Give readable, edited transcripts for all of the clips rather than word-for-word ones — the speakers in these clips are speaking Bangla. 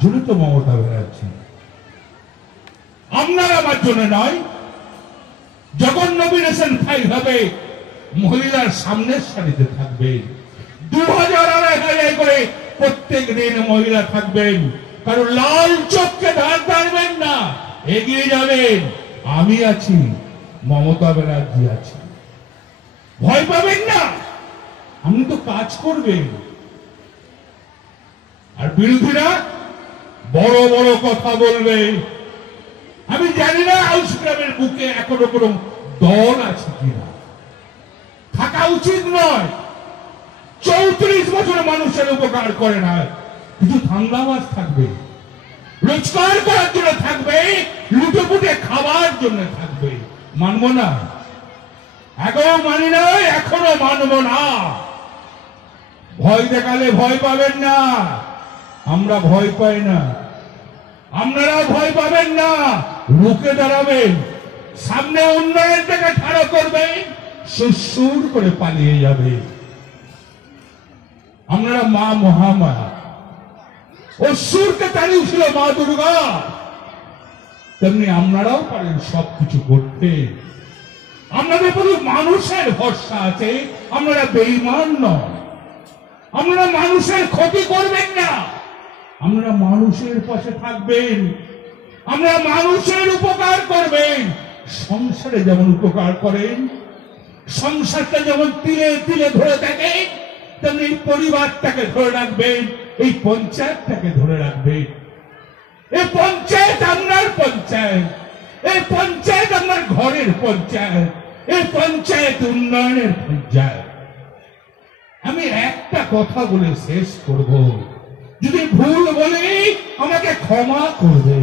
জন্য তো মমতা ব্যানার্জি। আপনার আমার জন্য নয়। যখন নমিনেশন ফাইল হবে মহিলার সামনের সারিতে থাকবে, 2000-2500 করে প্রত্যেক দিন মহিলা থাকবেন। কারণ লাল চোখকে ধার ধারবেন না, এগিয়ে যাবেন। আমি আছি, মমতা ব্যানার্জি আছে, ভয় পাবেন না। আপনি তো কাজ করবেন। আর বিরোধীরা বড় বড় কথা বলবে। আমি জানি না আউসগ্রামের বুকে এখনো কোনো দল আছে কিনা, থাকা উচিত নয়। 34 বছর মানুষের উপকার করে না, কিছু ধান্দাবাজ থাকবে, রোজগার করার জন্য থাকবে, লুটেপুটে খাওয়ার জন্য থাকবে। মানব না, আগেও মানি না, এখনো মানব না। ভয় দেখালে ভয় পাবেন না, আমরা ভয় পাই না। আপনারা ভয় পাবেন না, রুখে দাঁড়াবেন। সামনে উন্নয়ন থেকে ঠাড়ো করবেন, সুর করে পালিয়ে যাবে। আপনারা মা মহামায়া, অসুরকে তাড়িয়েছিল মা দুর্গা, তেমনি আপনারাও পারেন সবকিছু করতে। আপনাদের প্রতি মানুষের ভরসা আছে, আপনারা বেঈমান নন। আপনারা মানুষের ক্ষতি করবেন না, আপনারা মানুষের পাশে থাকবেন, আপনারা মানুষের উপকার করবেন। সংসারে যেমন উপকার করেন, সংসারটা যেমন তিলে তিলে ধরে থাকে, তেমনি পরিবারটাকে ধরে রাখবেন, এই পঞ্চায়েতটাকে ধরে রাখবেন। এই পঞ্চায়েত আপনার পঞ্চায়েত, এই পঞ্চায়েত আপনার ঘরের পঞ্চায়েত, এই পঞ্চায়েত উন্নয়নের পঞ্চায়েত। আমি একটা কথা বলে শেষ করব, যদি ভুল বলি আমাকে ক্ষমা করবে।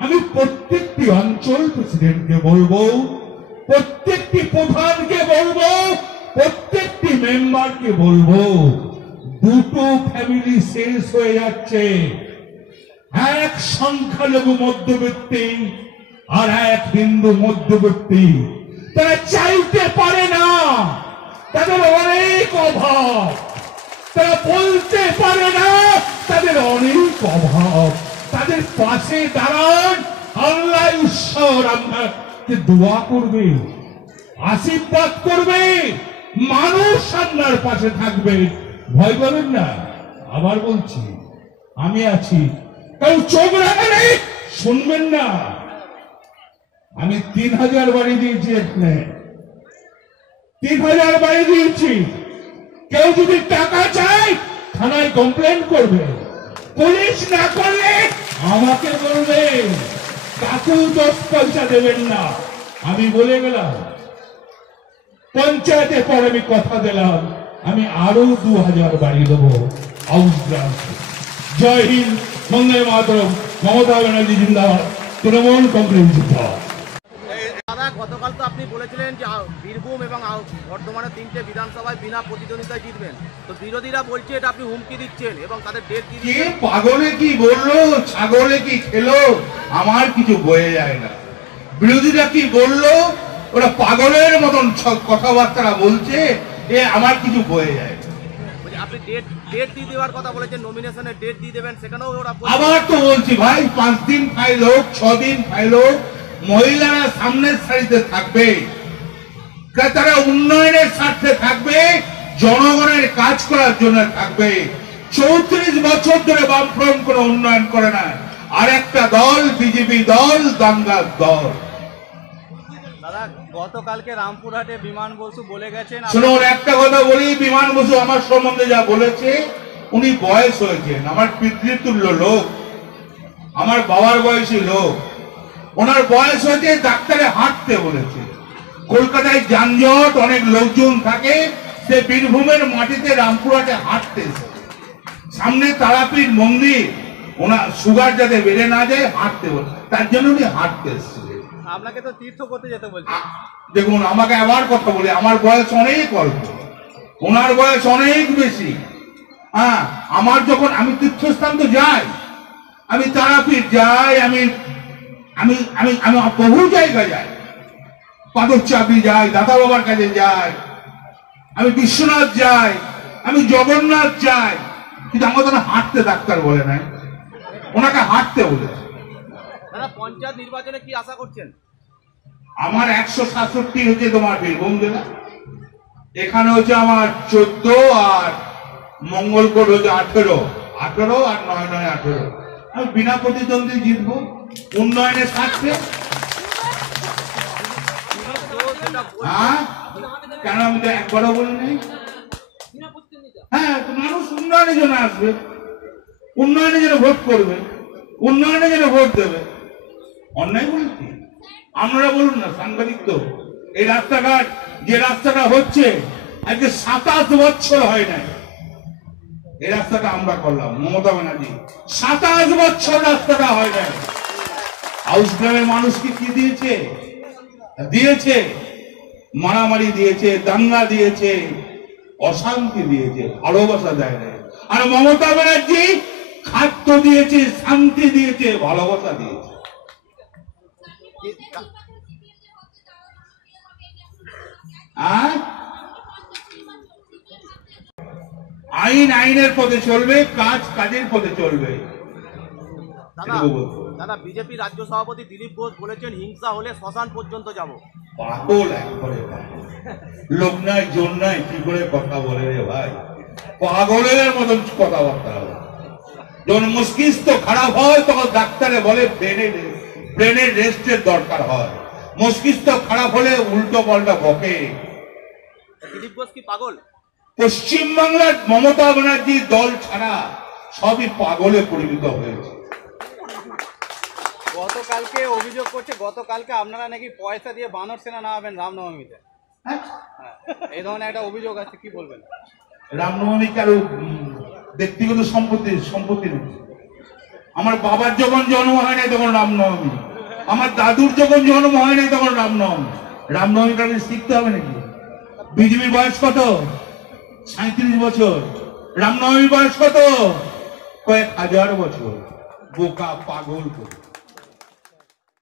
আমি প্রত্যেকটি অঞ্চল প্রেসিডেন্টকে বলবো, প্রত্যেকটি প্রধানকে বলবো, প্রত্যেকটি মেম্বারকে বলবো, দুটো ফ্যামিলি শেষ হয়ে যাচ্ছে। এক সংখ্যালঘু মধ্যবিত্তি আর এক হিন্দু মধ্যবিত্তি। তারা চাইতে পারে না, তাদের অনেক অভাব। তারা বলতে পারে না, তাদের অনেক অভাব। তাদের পাশে দাঁড়ান, আল্লাহ ঈশ্বর আপনাকে দোয়া করবে, আশীর্বাদ করবে, মানুষ আপনার পাশে থাকবে। ভয় পাবেন না। আবার বলছি, আমি আছি, কেউ চোখ রাখেন, শুনবেন না। আমি 3000 বাড়ি দিয়েছি, এখানে 3000 বাড়ি দিয়েছি। কেউ যদি টাকা চায় থানায় কমপ্লেন করবে, পুলিশ না করলে আমাকে বলবে, কাকু 10 পয়সা দেবেন না। আমি বলে গেলাম, পঞ্চায়েতের পর আমি কথা দিলাম, আমি আরো 2000 বাড়ি দেবো আউসগ্রাম। জয় হিন্দ, বন্দে মাতরম, মমতা ব্যানার্জি জিন্দাবাদ, তৃণমূল কংগ্রেস জিন্দাবাদ। দাদা, গতকাল তো আপনি বলেছিলেন যে বীরভূম এবং বর্ধমানের 3টে বিধানসভায় বিনা প্রতিদ্বন্দ্বিতায় জিতবেন। তো বিরোধীরা বলছে এটা আপনি হুমকি দিচ্ছেন এবং তাদের ডেট দিয়ে দিচ্ছেন। পাগলে কি বললো, ছাগলে কি খেলো, আমার কিছু বয়ে যায় না। বিরোধীরা কি বললো, ওরা পাগলের মতন কথাবার্তা বলছে, এ আমার কিছু বয়ে যায়। আপনি ডেট দিয়ে দেওয়ার কথা বলেছেন, নমিনেশনের ডেট দিয়ে দেবেন, সেখানেও ওরা আবার তো বলছি ভাই, 5 দিন ফাইল হোক, 6 দিন ফাইল হোক, মহিলারা সামনের সারিতে থাকবে, তারা উন্নয়নের স্বার্থে থাকবে, জনগণের কাজ করার জন্য থাকবে। 34 বছর ধরে বামফ্রন্ট কোনো উন্নয়ন করে না। আর একটা দল, বিজেপি দল, দাঙ্গার দল। দাদা, গতকালকে রামপুরহাটে বিমান বসু বলে গেছেন, শুনুন একটা কথা বলি, বিমান বসু আমার সম্বন্ধে যা বলেছে, উনি বয়স হয়েছেন, আমার পিতৃতুল্য লোক, আমার বাবার বয়সী লোক। ওনার বয়স হয়েছে, ডাক্তারে হাঁটতে বলেছে। কলকাতায় যানজট, অনেক লোকজন থাকে, সে বীরভূমের মাটিতে রামপুরহাটে হাঁটতে, সামনে তারাপীঠ মন্দির, ওনার সুগার যাতে বেড়ে না যায়, হাঁটতে বলে, তার জন্য উনি হাঁটতে এসেছিলেন। আপনাকে তো তীর্থ করতে যেতে বলছে। দেখুন, আমাকে আবার কথা বলে, আমার বয়স অনেক অল্প, ওনার বয়স অনেক বেশি। হ্যাঁ, আমার যখন আমি তীর্থস্থান তো যাই, আমি তারাপীঠ যাই, আমি আমি আমি আমি বহু জায়গা যাই, পাদচাপি যাই, দাদা বাবার কাছে যাই, আমি বিশ্বনাথ যাই, আমি জগন্নাথ যাই, কিন্তু আমাকে তো হাঁটতে ডাক্তার বলে নাই, ওনাকে হাঁটতে বলেছে। দাদা পঞ্চায়েত নির্বাচনে কি আশা করছেন? আমার 167 হচ্ছে তোমার বীরভূম জেলা, এখানে হচ্ছে আমার 14 আর মঙ্গলকোট হচ্ছে 18 আর 9 18। আমি বিনা প্রতিদ্বন্দ্বী জিতবো উন্নয়নের স্বার্থে। হ্যাঁ, কেন আমি তো একবারও বলি নাই। হ্যাঁ, মানুষ উন্নয়নের জন্য আসবে, উন্নয়নের জন্য ভোট করবে, উন্নয়নের জন্য ভোট দেবে। অন্যায় বলছি? আপনারা বলুন না, সাংবাদিক তো। এই রাস্তাঘাট যে রাস্তাটা হচ্ছে আজকে 27 বছর হয় নাই, এই রাস্তাটা আমরা করলাম, মমতা ব্যানার্জি। 27 বছর রাস্তাটা হয় নাই। হাউস গ্রামের মানুষকে কি দিয়েছে? দিয়েছে মারামারি দিয়েছে, দাঙ্গা দিয়েছে, অশান্তি দিয়েছে, ভালোবাসা দেয় না। আর মমতা ব্যানার্জি খাদ্য দিয়েছে, শান্তি দিয়েছে, ভালোবাসা দিয়েছে। আইন আইনের পথে চলবে, কাজ কাজের পথে চলবে। দাদা বিজেপি রাজ্য সভাপতি দিলীপ ঘোষ বলেছেন হিংসা হলে শ্মশান পর্যন্ত যাব। পাগল একবারে, লোক নাই জোর নাই, কি করে কথা বলে রে ভাই, পাগলের মতন কথাবার্তা হবে। যখন মস্তিষ্ক খারাপ হয় তখন ডাক্তারে বলে ব্রেনের রেস্টের দরকার হয়। মস্তিষ্ক খারাপ হলে উল্টো পাল্টা বকে। দিলীপ ঘোষ কি পাগল? পশ্চিমবাংলার মমতা ব্যানার্জি দল ছাড়া সবই পাগলে পরিণত হয়েছে। গতকালকে অভিযোগ করছে, গতকালকে আপনারা নাকি পয়সা দিয়ে বানর সেনা নামাবেন রামনবমীতে। এই ধরনের একটা অভিযোগ আছে, কি বলবেন? রামনবমী কারো ব্যক্তিগত সম্পত্তি নেই। আমার বাবার যখন জন্ম হয় নাই তখন রামনবমী, আমার দাদুর যখন জন্ম হয় নাই তখন রামনবমী। রামনবমী কারণে শিখতে হবে নাকি? বিজেপির বয়স কত? 37 বছর। রামনবমীর বয়স কত? কয়েক হাজার বছর। বোকা পাগল করে।